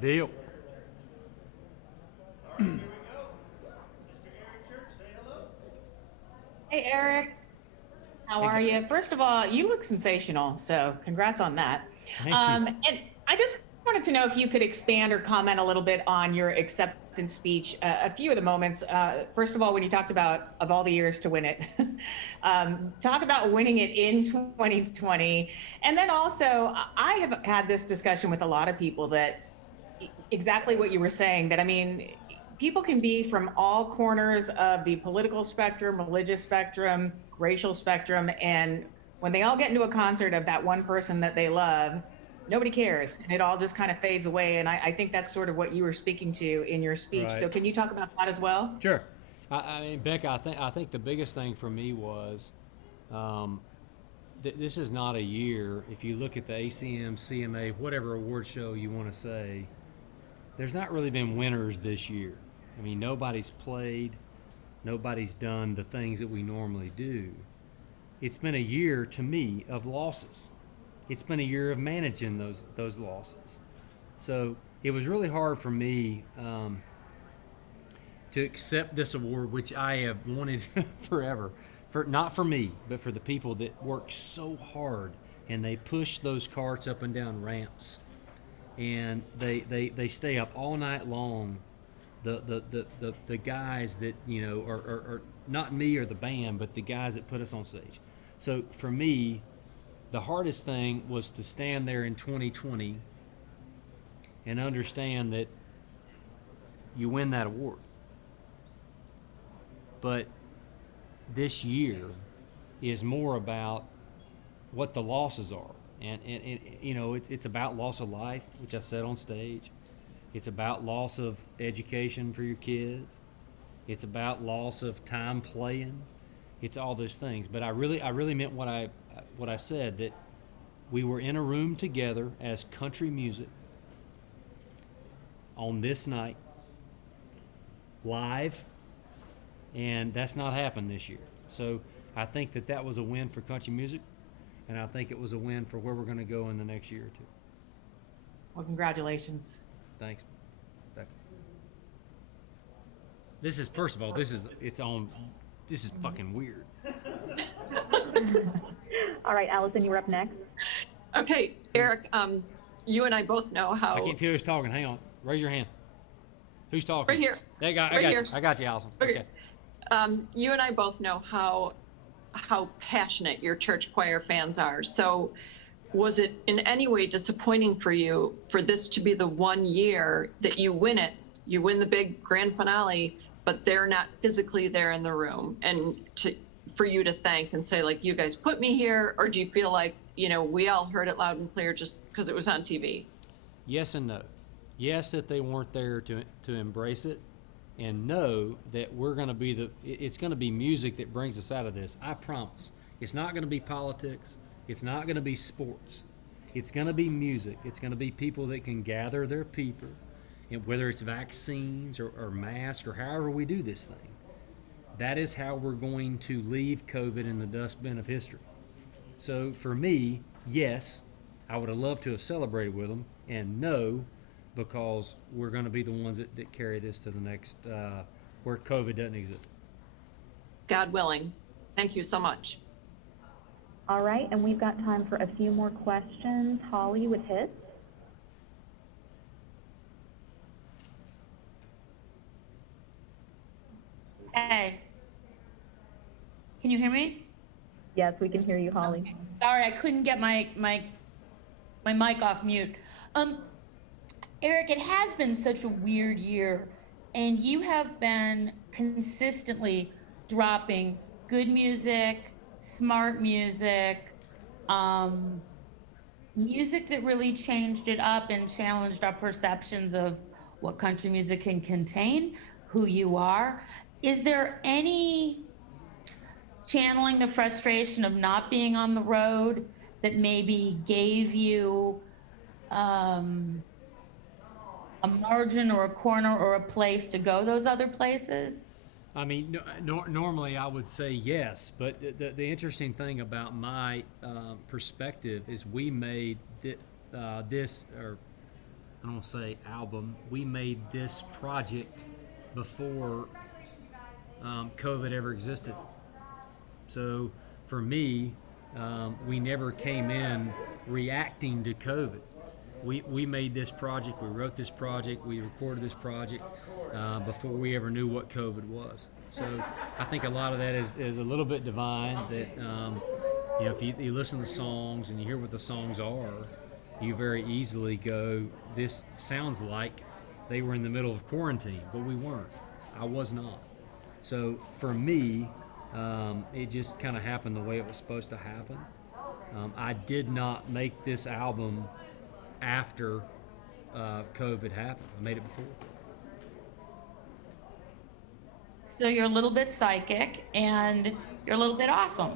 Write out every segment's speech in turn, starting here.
Deal. Hey, Eric, how Hey, are you? First of all, you look sensational, so congrats on that. thank you. And I just wanted to know if you could expand or comment a little bit on your acceptance speech. A few of the moments. First of all, when you talked about of all the years to win it, talk about winning it in 2020, and then also I have had this discussion with a lot of people that exactly what you were saying. That I mean, people can be from all corners of the political spectrum, religious spectrum, racial spectrum, and when they all get into a concert of that one person that they love, nobody cares, and it all just kind of fades away. And I think that's sort of what you were speaking to in your speech. Right. So can you talk about that as well? Sure. I mean, Becca, I think the biggest thing for me was um, this is not a year. If you look at the ACM, CMA, whatever award show you want to say, there's not really been winners this year. I mean, nobody's played, nobody's done the things that we normally do. It's been a year to me of losses. It's been a year of managing those losses. So it was really hard for me to accept this award, which I have wanted forever. For not for me, but for the people that work so hard and they push those carts up and down ramps, and they stay up all night long. The guys that are not me or the band, but the guys that put us on stage. So for me, the hardest thing was to stand there in 2020 and understand that you win that award. But this year is more about what the losses are. And it's about loss of life, which I said on stage. It's about loss of education for your kids. It's about loss of time playing. It's all those things. But I really meant what I said, that we were in a room together as country music on this night, live, and that's not happened this year. So I think that was a win for country music, and I think it was a win for where we're going to go in the next year or two. Well, congratulations. Thanks. This is, first of all, it's on. This is fucking weird. All right, Allison, you were up next. Okay, Eric, you and I both know I how. can't tell who's talking. Hang on. Raise your hand. Who's talking? Right here. That guy. I Right got here. you. I got you, Allison. Okay. You and I both know how passionate your church choir fans are. So, was it in any way disappointing for you for this to be the one year that you win it? You win the big grand finale, but they're not physically there in the room, and for you to thank and say, like, you guys put me here? Or do you feel like, we all heard it loud and clear just because it was on TV? Yes and no. Yes, that they weren't there to embrace it, and no, that we're going to be it's going to be music that brings us out of this. I promise. It's not going to be politics. It's not going to be sports. It's going to be music. It's going to be people that can gather their people, and whether it's vaccines or masks or however we do this thing. That is how we're going to leave COVID in the dustbin of history. So for me, yes, I would have loved to have celebrated with them, and no, because we're going to be the ones that carry this to the next, where COVID doesn't exist. God willing. Thank you so much. All right, and we've got time for a few more questions. Holly with hits. Hey, can you hear me? Yes, we can hear you, Holly. Okay. Sorry, I couldn't get my mic off mute. Eric, it has been such a weird year, and you have been consistently dropping good music, smart music, music that really changed it up and challenged our perceptions of what country music can contain, who you are. Is there any channeling the frustration of not being on the road that maybe gave you a margin or a corner or a place to go those other places? I mean, normally I would say yes, but the interesting thing about my perspective is we made this, or I don't want to say album, we made this project before COVID ever existed. So for me, we never came in reacting to COVID. We made this project, we wrote this project, we recorded this project before we ever knew what COVID was. So I think a lot of that is a little bit divine that, you know, if you listen to songs and you hear what the songs are, you very easily go, this sounds like they were in the middle of quarantine, but we weren't. I was not. So for me, it just kind of happened the way it was supposed to happen. I did not make this album after COVID happened. I made it before. So you're a little bit psychic and you're a little bit awesome.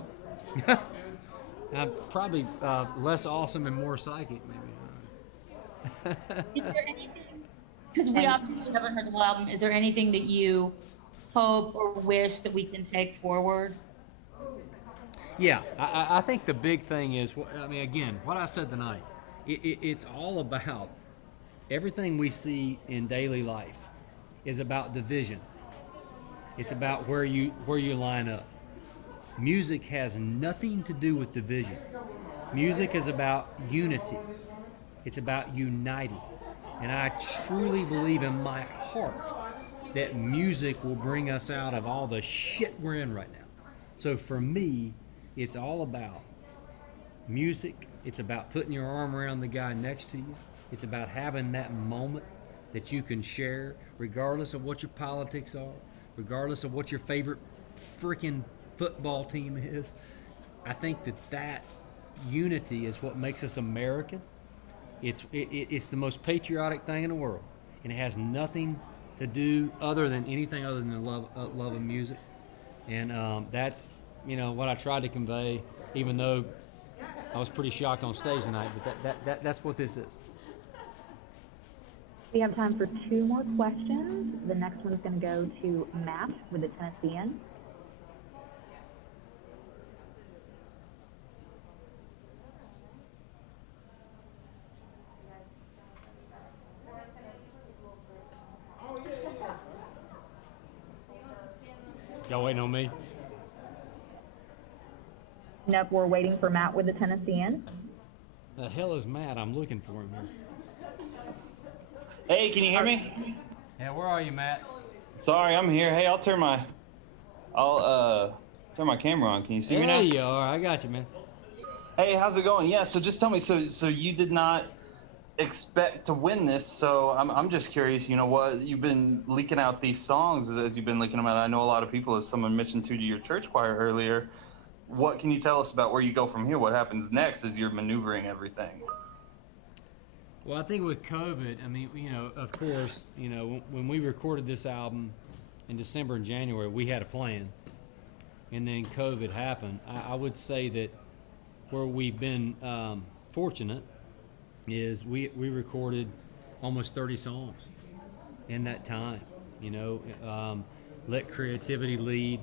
I'm probably less awesome and more psychic, maybe. Is there anything, because we obviously haven't heard the whole album, is there anything that you hope or wish that we can take forward? Yeah, I think the big thing is, I mean, again, what I said tonight, it's all about everything we see in daily life is about division. It's about where you line up. Music has nothing to do with division. Music is about unity. It's about uniting. And I truly believe in my heart that music will bring us out of all the shit we're in right now. So for me, it's all about music. It's about putting your arm around the guy next to you. It's about having that moment that you can share, regardless of what your politics are, regardless of what your favorite freaking football team is. I think that unity is what makes us American. It's the most patriotic thing in the world, and it has nothing to do anything other than the love of music. And that's, you know, what I tried to convey, even though I was pretty shocked on stage tonight, but that's what this is. We have time for 2 more questions. The next one is going to go to Matt with the Tennessean. Y'all waiting on me? Nope, we're waiting for Matt with the Tennessean. The hell is Matt? I'm looking for him here. Hey, can you hear me? Yeah, where are you, Matt? Sorry, I'm here. Hey, I'll turn my camera on. Can you see me now? There you are. I got you, man. Hey, how's it going? Yeah, so just tell me. So you did not expect to win this. So I'm just curious. You know what? You've been leaking out these songs as you've been leaking them out. I know a lot of people, as someone mentioned to your church choir earlier. What can you tell us about where you go from here? What happens next as you're maneuvering everything? Well, I think with COVID, I mean, you know, of course, you know, when we recorded this album in December and January, we had a plan. And then COVID happened. I would say that where we've been fortunate is we recorded almost 30 songs in that time. You know, let creativity lead.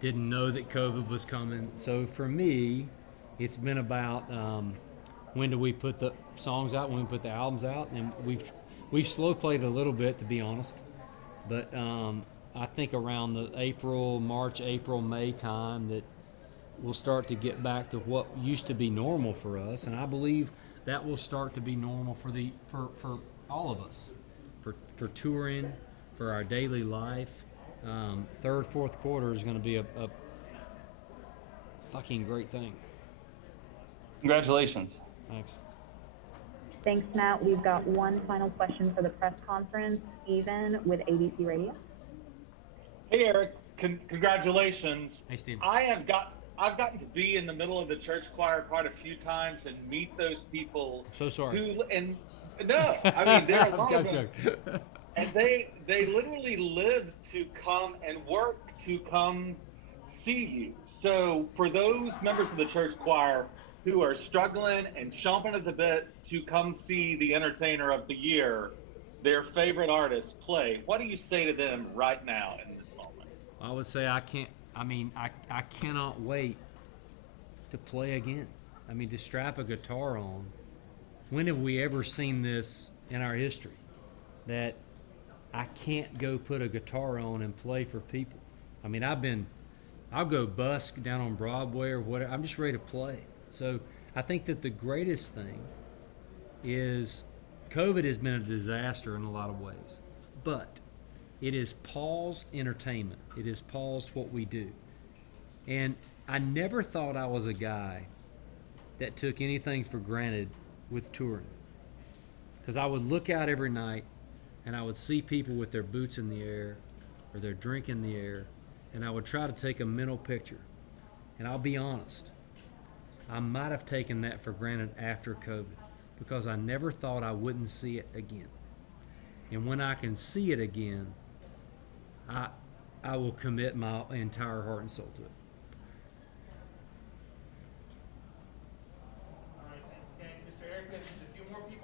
Didn't know that COVID was coming. So for me, it's been about when do we put the songs out, when we put the albums out, and we've slow played a little bit, to be honest. But I think around the March, April, May time that we'll start to get back to what used to be normal for us, and I believe that will start to be normal for all of us, for touring, for our daily life. Third, fourth quarter is going to be a fucking great thing. Congratulations. Thanks. Thanks, Matt. We've got one final question for the press conference. Steven with ABC Radio. Hey, Eric. Congratulations. Hey, Steve. I've gotten to be in the middle of the church choir quite a few times and meet those people. So sorry. No, I mean, there are a lot of them. Joke. And they literally live to come and work to come see you. So for those members of the church choir who are struggling and chomping at the bit to come see the entertainer of the year, their favorite artist, play, what do you say to them right now in this moment? I would say I cannot wait to play again. I mean, to strap a guitar on. When have we ever seen this in our history that I can't go put a guitar on and play for people. I mean, I'll go busk down on Broadway or whatever. I'm just ready to play. So I think that the greatest thing is COVID has been a disaster in a lot of ways, but it has paused entertainment. It has paused what we do. And I never thought I was a guy that took anything for granted with touring. Because I would look out every night and I would see people with their boots in the air or their drink in the air, and I would try to take a mental picture. And I'll be honest, I might have taken that for granted after COVID because I never thought I wouldn't see it again. And when I can see it again, I will commit my entire heart and soul to it.